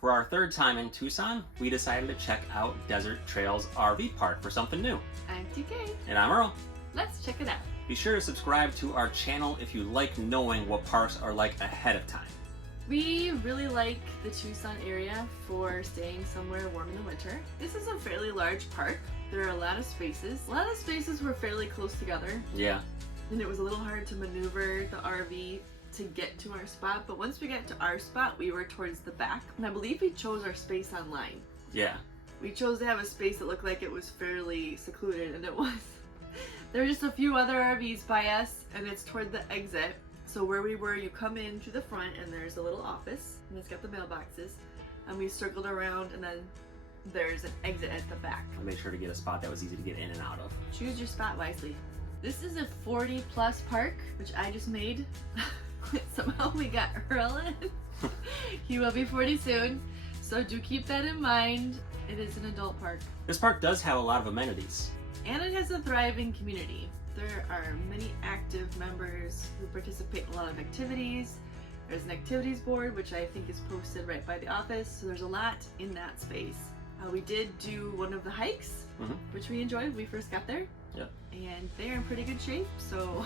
For our third time in Tucson, we decided to check out Desert Trails RV Park for something new. I'm TK. And I'm Earl. Let's check it out. Be sure to subscribe to our channel if you like knowing what parks are like ahead of time. We really like the Tucson area for staying somewhere warm in the winter. This is a fairly large park. There are a lot of spaces. A lot of the spaces were fairly close together. Yeah. And it was a little hard to maneuver the RV to get to our spot, but once we got to our spot, we were towards the back. And I believe we chose our space online. Yeah. We chose to have a space that looked like it was fairly secluded, and it was. There were just a few other RVs by us, and it's toward the exit. So where we were, you come in through the front, and there's a little office, and it's got the mailboxes. And we circled around, and then there's an exit at the back. I made sure to get a spot that was easy to get in and out of. Choose your spot wisely. This is a 40 plus park, which I just made. Somehow we got Earl in. He will be 40 soon, so do keep that in mind. It is an adult park. This park does have a lot of amenities. And it has a thriving community. There are many active members who participate in a lot of activities. There's an activities board, which I think is posted right by the office, so there's a lot in that space. We did do one of the hikes, which we enjoyed when we first got there. Yep. And they're in pretty good shape, so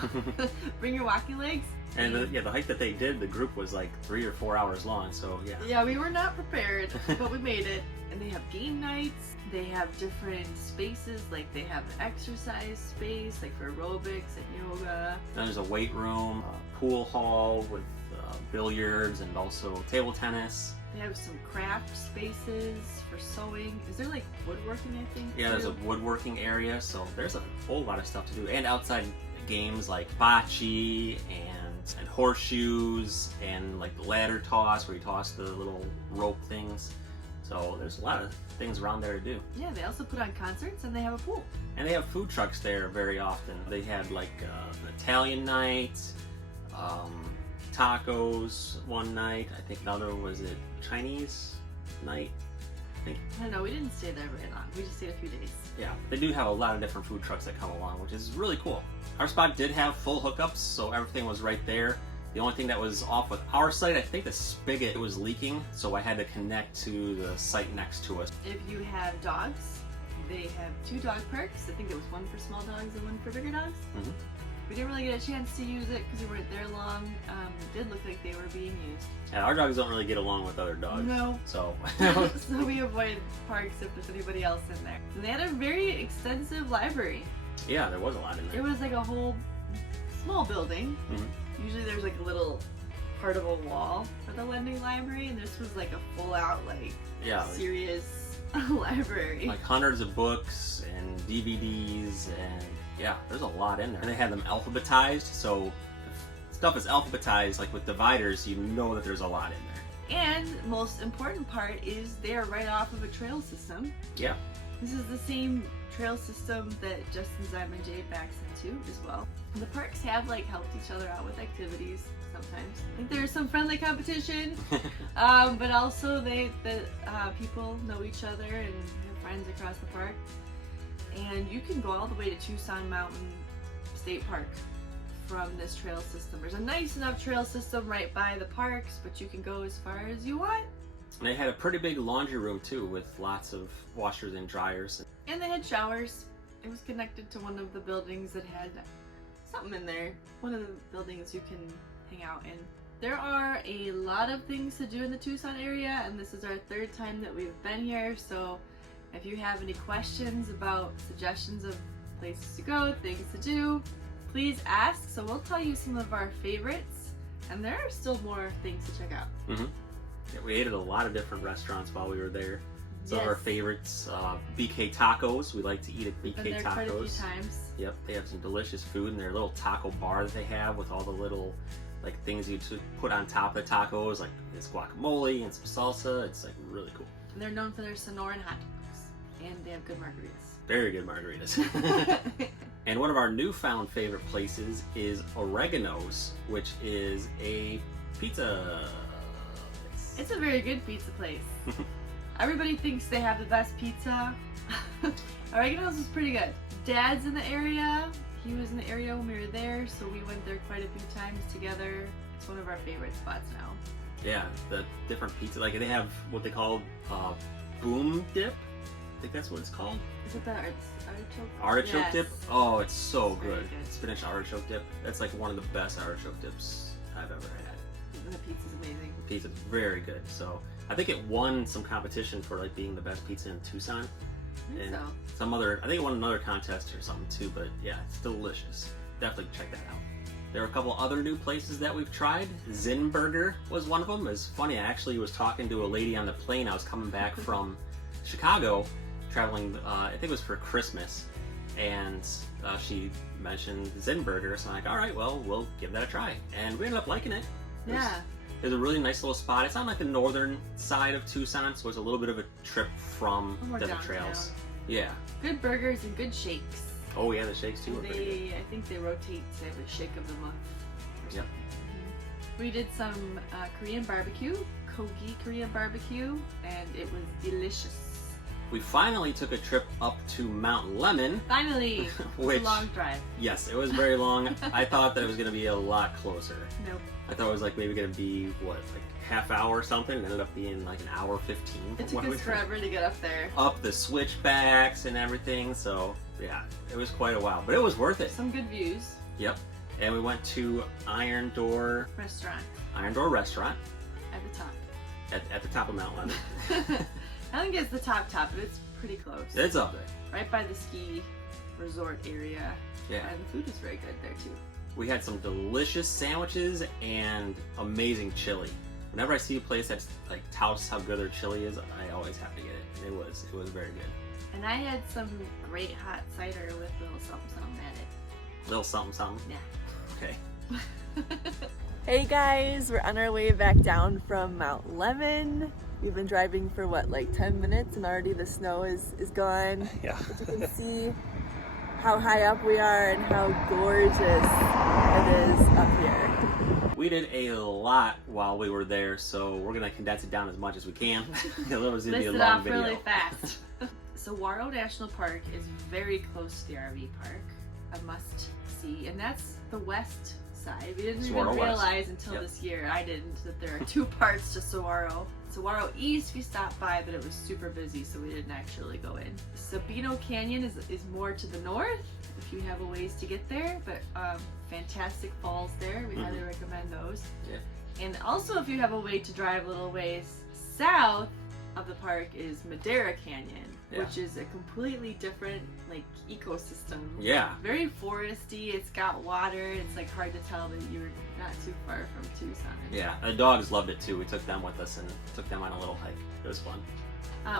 bring your walking legs. And the hike that they did, the group was like 3 or 4 hours long, so yeah. Yeah, we were not prepared, but we made it. And they have game nights, they have different spaces, like they have an exercise space, like for aerobics and yoga. Then there's a weight room, a pool hall with billiards and also table tennis. They have some craft spaces for sewing. Is there like woodworking, I think? Yeah, there's a woodworking area, so there's a whole lot of stuff to do. And outside games like bocce and horseshoes and like the ladder toss where you toss the little rope things. So there's a lot of things around there to do. Yeah, they also put on concerts and they have a pool. And they have food trucks there very often. They had like an Italian night, tacos one night. I think another was it Chinese night. I don't know, we didn't stay there very long. We just stayed a few days. Yeah, they do have a lot of different food trucks that come along, which is really cool. Our spot did have full hookups, so everything was right there. The only thing that was off with our site, I think the spigot was leaking, so I had to connect to the site next to us. If you have dogs, they have 2 dog parks. I think there was one for small dogs and one for bigger dogs. We didn't really get a chance to use it because we weren't there long. It did look like they were being used. Yeah, our dogs don't really get along with other dogs. No. So, so we avoid parks if there's anybody else in there. And they had a very extensive library. Yeah, there was a lot in there. It was like a whole small building. Usually there's like a little part of a wall for the lending library, and this was like a full out serious library. Like hundreds of books and DVDs, and yeah, there's a lot in there. And they had them alphabetized, so if stuff is alphabetized, like with dividers, you know that there's a lot in there. And most important part is they're right off of a trail system. Yeah. This is the same trail system that Justin Zyman backs into as well. And the parks have like helped each other out with activities sometimes. I think there's some friendly competition, but also the people know each other and have friends across the park. And you can go all the way to Tucson Mountain State Park from this trail system. There's a nice enough trail system right by the parks, but you can go as far as you want. And they had a pretty big laundry room too, with lots of washers and dryers. And they had showers. It was connected to one of the buildings that had something in there. One of the buildings you can hang out in. There are a lot of things to do in the Tucson area, and this is our 3rd time that we've been here, so if you have any questions about suggestions of places to go, things to do, please ask. So we'll tell you some of our favorites, and there are still more things to check out. Yeah, we ate at a lot of different restaurants while we were there. Some of Yes. our favorites, BK Tacos. We like to eat at BK Been there Tacos. quite a few times. Yep, they have some delicious food in their little taco bar that they have with all the little like things you put on top of the tacos, like this guacamole and some salsa. It's like really cool. And they're known for their Sonoran hot dogs, and they have good margaritas. Very good margaritas. And one of our newfound favorite places is Oregano's, which is a pizza place. It's a very good pizza place. Everybody thinks they have the best pizza. Oregano's is pretty good. Dad's in the area. He was in the area when we were there, so we went there quite a few times together. It's one of our favorite spots now. Yeah, the different pizza, like they have what they call boom dip. I think that's what it's called. Is it the artichoke? Artichoke Yes. dip. Oh, it's so It's very good. good. Spinach artichoke dip. That's like one of the best artichoke dips I've ever had. The pizza's amazing. The pizza's very good. So I think it won some competition for like being the best pizza in Tucson. I think And so. some other, I think it won another contest or something too, but yeah, it's delicious. Definitely check that out. There are a couple other new places that we've tried. Zin Burger was one of them. It's funny, I actually was talking to a lady on the plane. I was coming back from Chicago, traveling, I think it was for Christmas, and she mentioned Zin Burger, so I'm like, all right, well, we'll give that a try. And we ended up liking it. Yeah. It was a really nice little spot. It's on like the northern side of Tucson, so it's a little bit of a trip from More Desert downtown. Trails. Yeah. Good burgers and good shakes. Oh yeah, the shakes too And are pretty good. I think they rotate every shake of the month. or Yep. something. We did some Korean barbecue, Kogi Korean barbecue, and it was delicious. We finally took a trip up to Mount Lemmon. Finally, it was Which- a long drive. Yes, it was very long. I thought that it was going to be a lot closer. Nope. I thought it was like maybe going to be, what, like half hour or something. It ended up being like an hour 15. It from took what us forever to get up there. Up the switchbacks and everything. So yeah, it was quite a while, but it was worth it. Some good views. Yep. And we went to Iron Door Restaurant Restaurant at the top. at the top of Mount Lemmon. I think it's the top, but it's pretty close. It's up there. Right by the ski resort area. Yeah. And the food is very good there too. We had some delicious sandwiches and amazing chili. Whenever I see a place that's like touts how good their chili is, I always have to get it. And it was very good. And I had some great hot cider with a little something at it. Little something something. Yeah. Okay. Hey guys, we're on our way back down from Mount Lemmon. We've been driving for what, like 10 minutes and already the snow is gone. Yeah. But you can see how high up we are and how gorgeous it is up here. We did a lot while we were there, so we're gonna condense it down as much as we can. Otherwise it'll be a List it long off video. really fast. Saguaro National Park is very close to the RV park. A must see, and that's the west side. We didn't Saguaro even West. realize until Yep. this year, I didn't, that there are two parts to Saguaro. Saguaro East we stopped by, but it was super busy, so we didn't actually go in. Sabino Canyon is more to the north, if you have a ways to get there, but fantastic falls there. We highly recommend those. Yeah. And also, if you have a way to drive a little ways south of the park, is Madera Canyon, Yeah. which is a completely different like ecosystem. Yeah. Very foresty. It's got water. It's like hard to tell that you're not too far from Tucson. Yeah. The dogs loved it too. We took them with us and took them on a little hike. It was fun.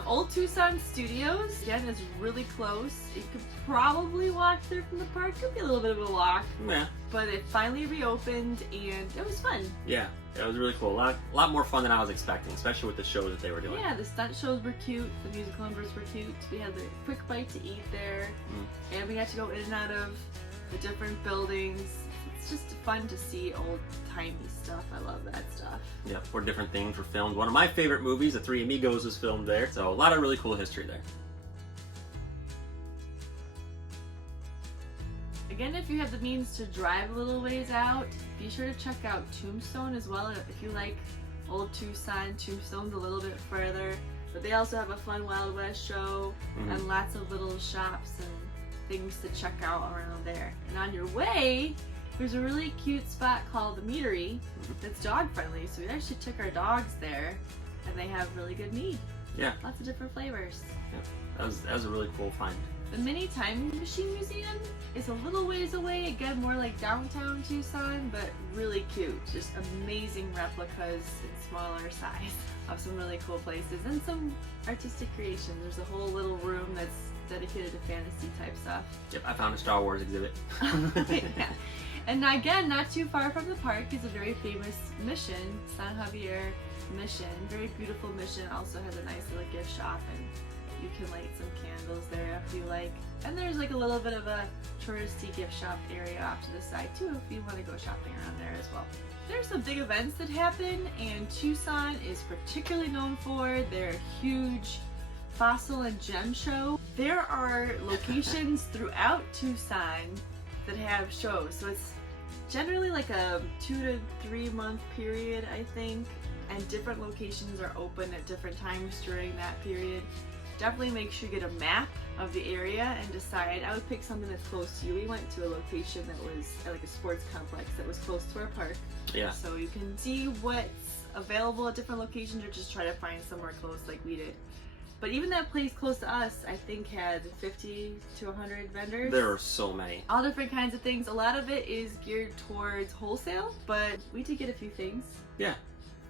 Old Tucson Studios, again, is really close. You could probably walk there from the park. Could be a little bit of a walk, Yeah. but it finally reopened and it was fun. Yeah. It was really cool. A lot more fun than I was expecting, especially with the show that they were doing. Yeah, the stunt shows were cute. The musical numbers were cute. We had the quick bite to eat there, and we got to go in and out of the different buildings. It's just fun to see old-timey stuff. I love that stuff. Yeah, where different things were filmed. One of my favorite movies, The Three Amigos, was filmed there. So a lot of really cool history there. Again, if you have the means to drive a little ways out, be sure to check out Tombstone as well. If you like old Tucson, Tombstone's a little bit further. But they also have a fun Wild West show and lots of little shops and things to check out around there. And on your way, there's a really cute spot called the Meadery that's dog friendly. So we actually took our dogs there and they have really good meat. Yeah. Lots of different flavors. Yeah. That was a really cool find. The Mini Time Machine Museum is a little ways away, again more like downtown Tucson, but really cute. Just amazing replicas in smaller size of some really cool places and some artistic creations. There's a whole little room that's dedicated to fantasy type stuff. Yep, I found a Star Wars exhibit. Yeah. And again, not too far from the park is a very famous mission, San Javier Mission. Very beautiful mission. Also has a nice little gift shop and you can light some candles there if you like. And there's like a little bit of a touristy gift shop area off to the side too if you want to go shopping around there as well. There's some big events that happen and Tucson is particularly known for their huge fossil and gem show. There are locations throughout Tucson that have shows. So it's generally like a 2 to 3 month period, I think. and different locations are open at different times during that period. Definitely make sure you get a map of the area and decide. I would pick something that's close to you. We went to a location that was like a sports complex that was close to our park. Yeah. So you can see what's available at different locations or just try to find somewhere close like we did. But even that place close to us, I think, had 50 to 100 vendors. There are so many. All different kinds of things. A lot of it is geared towards wholesale, but we did get a few things. Yeah.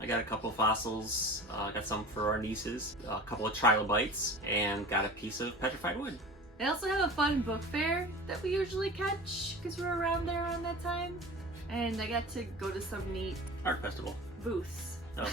I got a couple of fossils, got some for our nieces, a couple of trilobites, and got a piece of petrified wood. They also have a fun book fair that we usually catch because we're around there around that time. And I got to go to some neat Art festival. booths. Oh.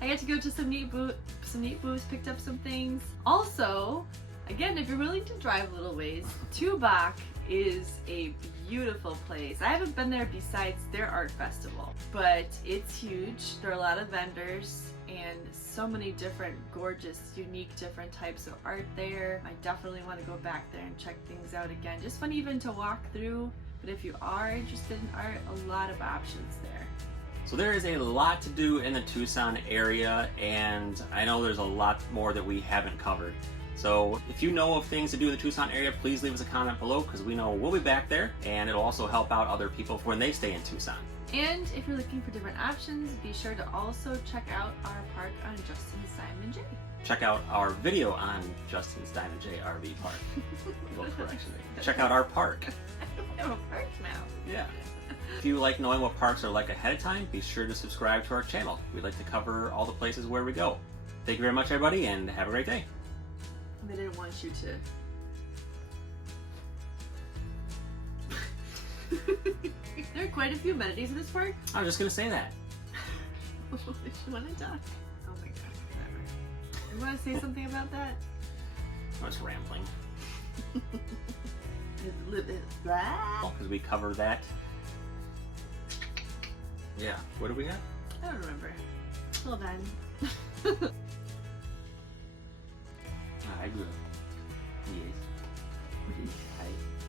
I got to go to some neat booths, picked up some things. Also, again, if you're willing to drive a little ways, Tubac is a beautiful place. I haven't been there besides their art festival, but it's huge. There are a lot of vendors and so many different gorgeous, unique, different types of art there. I definitely want to go back there and check things out again. Just fun even to walk through, but if you are interested in art, a lot of options there. So there is a lot to do in the Tucson area, and I know there's a lot more that we haven't covered. So if you know of things to do in the Tucson area, please leave us a comment below, because we know we'll be back there, and it'll also help out other people when they stay in Tucson. And if you're looking for different options, be sure to also check out our park on Justin's Diamond J. Check out our video on Justin's Diamond J RV Park. Little correction there. Check out our park. We have a park now. Yeah. If you like knowing what parks are like ahead of time, be sure to subscribe to our channel. We'd like to cover all the places where we go. Thank you very much, everybody, and have a great day. They didn't want you to. There are quite a few amenities in this park. I was just going to say that. If you want to talk. Oh my god, whatever. You want to say something about that? I was rambling. Blah. Because we cover that. Yeah. What do we have? I don't remember. Hold on. I agree. Yes.